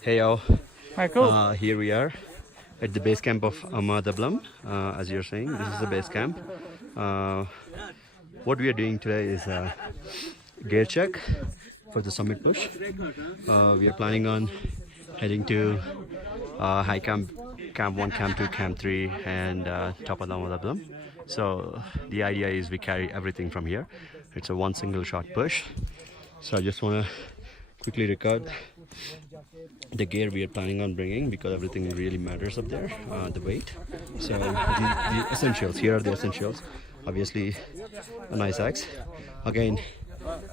Hey y'all, Michael. here we are at the base camp of Ama Dablam. As you're saying, this is the base camp. Uh, what we are doing today is a gear check for the summit push. We are planning on heading to high camp, camp 1, camp 2, camp 3 and top of the Ama Dablam. So the idea is we carry everything from here. It's a one single shot push. So I just want to quickly record the gear we are planning on bringing because everything really matters up there, the weight. So the essentials, here are the essentials. Obviously a nice axe. Again,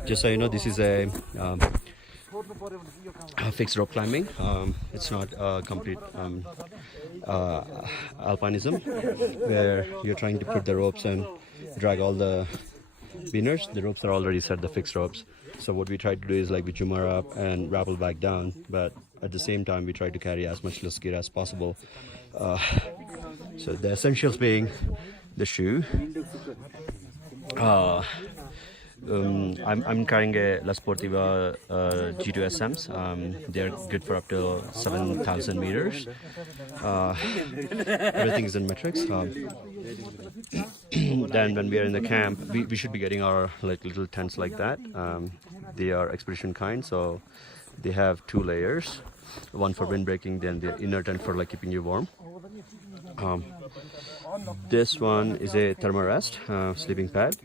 just so you know, this is a fixed rope climbing. It's not complete alpinism where you're trying to put the ropes and drag all the beaners. The ropes are already set, the fixed ropes. So what we try to do is like we jumar up and rappel back down, but at the same time we try to carry as much less gear as possible. So the essentials being the shoe. I'm carrying a La Sportiva G2 SMs. They're good for up to 7,000 meters. Everything is in metrics. Then when we are in the camp, we should be getting our like little tents like that. They are expedition kind, so they have 2 layers, one for windbreaking, then the inner tent for like keeping you warm. This one is a thermarest sleeping pad.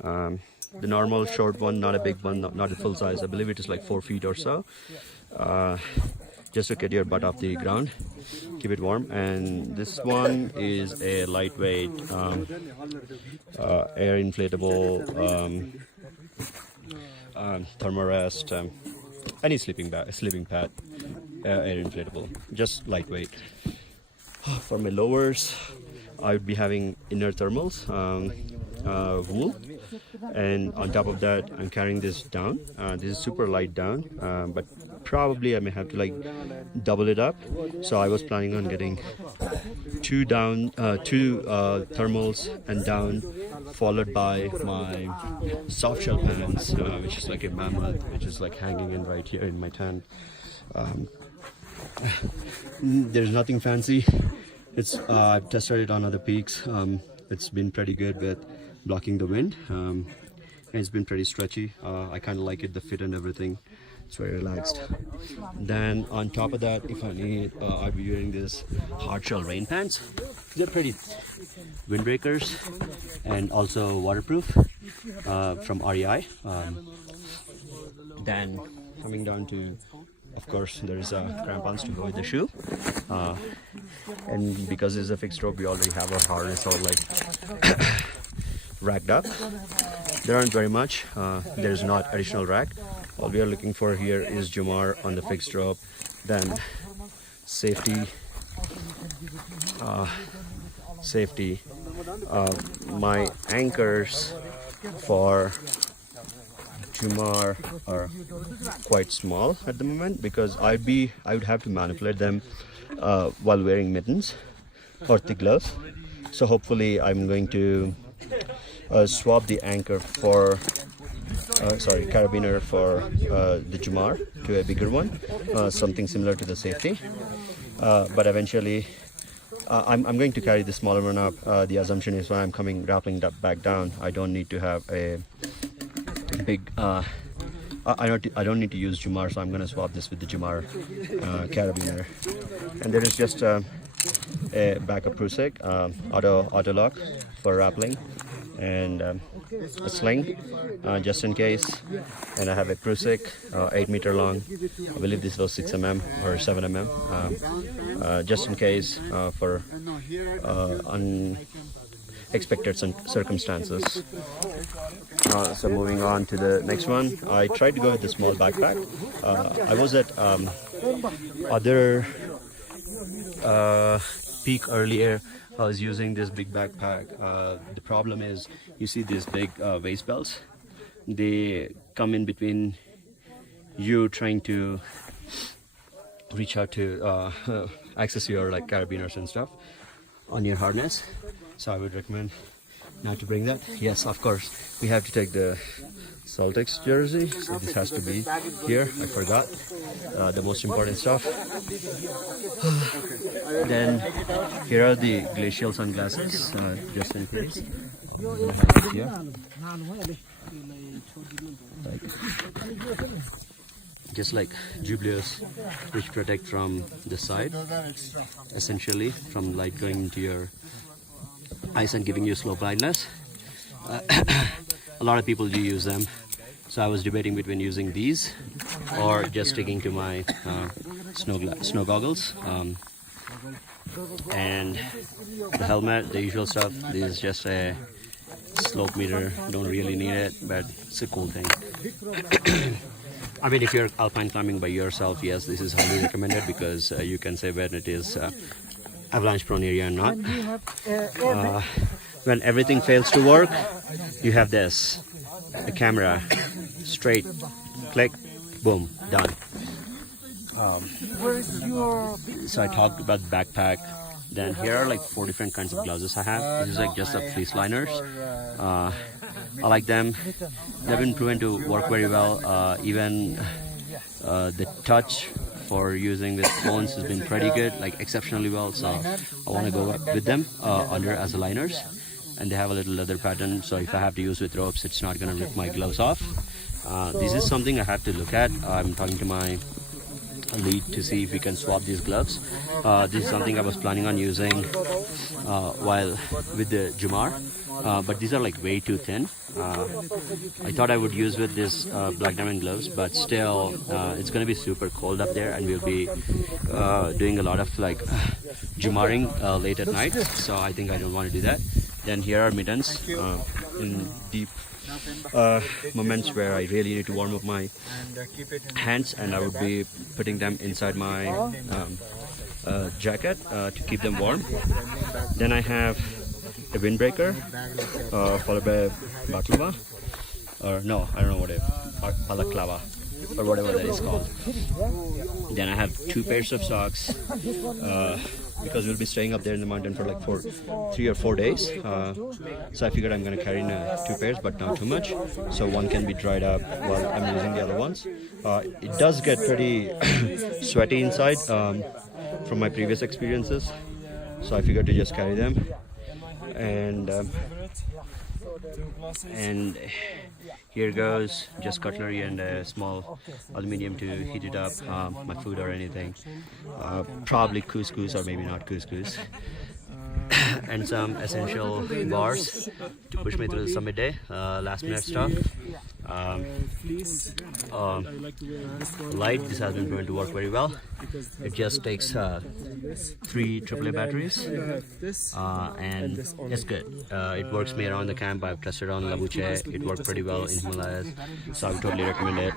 The normal short one, not a big one, not a full size. I believe it is like 4 feet or so. Just to get your butt off the ground, keep it warm. And this one is a lightweight air inflatable thermarest, any sleeping pad, air inflatable, just lightweight. For my lowers, I would be having inner thermals, wool, and on top of that I'm carrying this down. This is super light down, but probably I may have to like double it up. So I was planning on getting 2 thermals and down, followed by my soft shell pants, which is like a mammoth, which is like hanging in right here in my tent. There's nothing fancy. It's I've tested it on other peaks. It's been pretty good with blocking the wind. And it's been pretty stretchy. I kind of like it, the fit and everything. It's very relaxed. Then on top of that, if I need, I'll be wearing this hard shell rain pants. They're pretty windbreakers and also waterproof from REI. Then coming down to, of course, there is crampons to go with the shoe. And because it's a fixed rope, we already have our harness all like racked up. There aren't very much. There's not additional rack. All we are looking for here is jumar on the fixed rope, then safety, my anchors for jumar are quite small at the moment because I would have to manipulate them while wearing mittens or thick gloves. So hopefully I'm going to swap the anchor for carabiner for the jumar to a bigger one, something similar to the safety, but eventually I'm going to carry the smaller one up. The assumption is when I'm coming rappelling back down, I don't need to have a big I don't need to use jumar, so I'm going to swap this with the jumar carabiner. And there is just a backup prusik, auto lock for rappelling, and a sling just in case. And I have a prusik 8 meter long. I believe this was 6 mm or 7 mm, just in case for unexpected circumstances. So moving on to the next one, I tried to go with the small backpack. I was at other peak earlier. I was using this big backpack. The problem is, you see these big waist belts. They come in between you trying to reach out to access your like carabiners and stuff on your harness. So I would recommend Not to bring that? Yes, of course. We have to take the Celtics jersey, so this has to be here. I forgot the most important stuff. Then here are the Glacial Sunglasses, just in case. I'm gonna have it here. Just like Jubileos, which protect from the side, essentially from light going into your eyes and giving you slow blindness. A lot of people do use them, so I was debating between using these or just sticking to my snow goggles. And the helmet, the usual stuff. This is just a slope meter, don't really need it, but it's a cool thing. I mean, if you're alpine climbing by yourself, yes, this is highly recommended, because you can say when it is avalanche prone area or not. When everything fails to work, you have this, a camera, straight, click, boom, done. So I talked about the backpack. Then here are like 4 different kinds of gloves I have. This is like just a fleece liners. I like them. They've been proven to work very well. Even the touch for using with phones has been pretty good, like exceptionally well. So I want to go with them under as a liners. And they have a little leather pattern, so if I have to use with ropes, it's not going to rip my gloves off. This is something I have to look at. I'm talking to my lead to see if we can swap these gloves. This is something I was planning on using while with the Jumar, but these are like way too thin. I thought I would use with this black diamond gloves, but still it's going to be super cold up there, and we'll be doing a lot of like Jumaring late at night, so I think I don't want to do that. Then here are mittens in deep moments where I really need to warm up my hands, and I would be putting them inside my jacket to keep them warm. Then I have a windbreaker followed by baklava, or no, I don't know what it is, balaklava or whatever that is called. Then I have 2 pairs of socks because we'll be staying up there in the mountain for like 3 or 4 days. So I figured I'm going to carry in 2 pairs, but not too much, so one can be dried up while I'm using the other ones. It does get pretty sweaty inside from my previous experiences, so I figured to just carry them. And here goes just cutlery and a small aluminium to heat it up, my food or anything, probably couscous or maybe not couscous, and some essential bars to push me through the summit day, last minute stuff. Light, this has been proven to work very well. It just takes 3 AAA batteries, and it's good. It works me around the camp. I've tested on Labuche. It worked pretty well in Himalayas, so I would totally recommend it.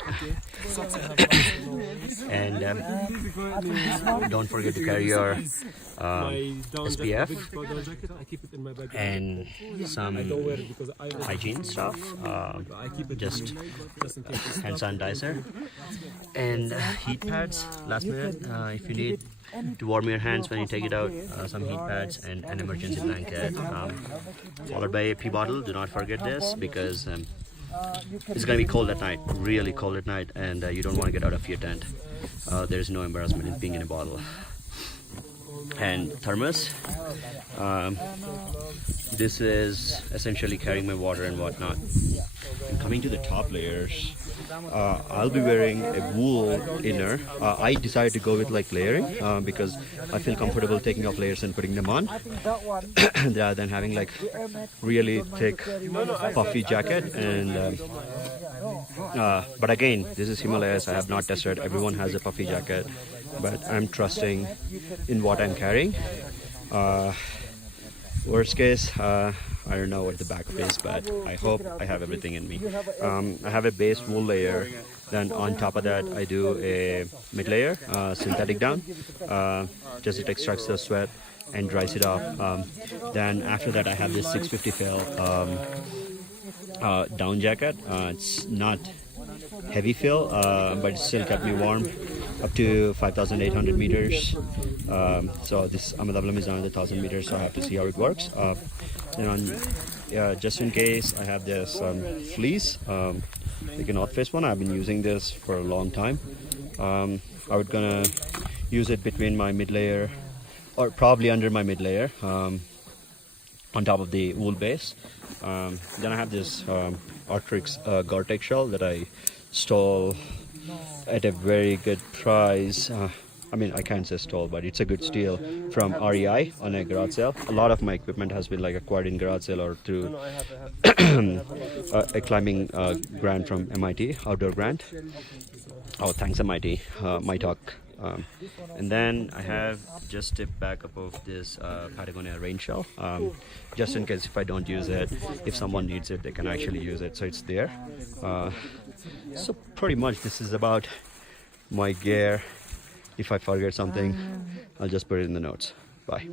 And don't forget to carry your SPF and some hygiene stuff, just hand sanitizer and heat pads last minute if you need to warm your hands when you take it out, some heat pads and an emergency blanket, followed by a pee bottle. Do not forget this, because it's going to be cold at night, really cold at night, and you don't want to get out of your tent. There's no embarrassment in peeing in a bottle. And thermos. This is essentially carrying my water and whatnot. And coming to the top layers, I'll be wearing a wool inner. I decided to go with like layering because I feel comfortable taking off layers and putting them on rather than having like really thick puffy jacket. And but again, this is Himalayas. I have not tested. Everyone has a puffy jacket, but I'm trusting in what I'm carrying. Worst case, I don't know what the back is, but I hope I have everything in me. I have a base wool layer, then on top of that I do a mid layer, synthetic down, just it extracts the sweat and dries it off. Then after that I have this 650 fill down jacket. It's not heavy fill, but it still kept me warm up to 5,800 meters. So this Ama Dablam is another 1,000 meters, so I have to see how it works. Just in case, I have this fleece, like a North Face one. I've been using this for a long time. I would gonna use it between my mid layer, or probably under my mid layer, on top of the wool base. Then I have this Arc'teryx Gore-Tex shell that I stole at a very good price. I mean, I can't say stole, but it's a good steal from REI on a garage sale. A lot of my equipment has been like acquired in garage sale or through a climbing grant from MIT, outdoor grant. Oh, thanks MIT, my talk. And then I have just a backup of this Patagonia rain shell, just in case if I don't use it, if someone needs it, they can actually use it, so it's there. So pretty much this is about my gear. If I forget something, I'll just put it in the notes. Bye.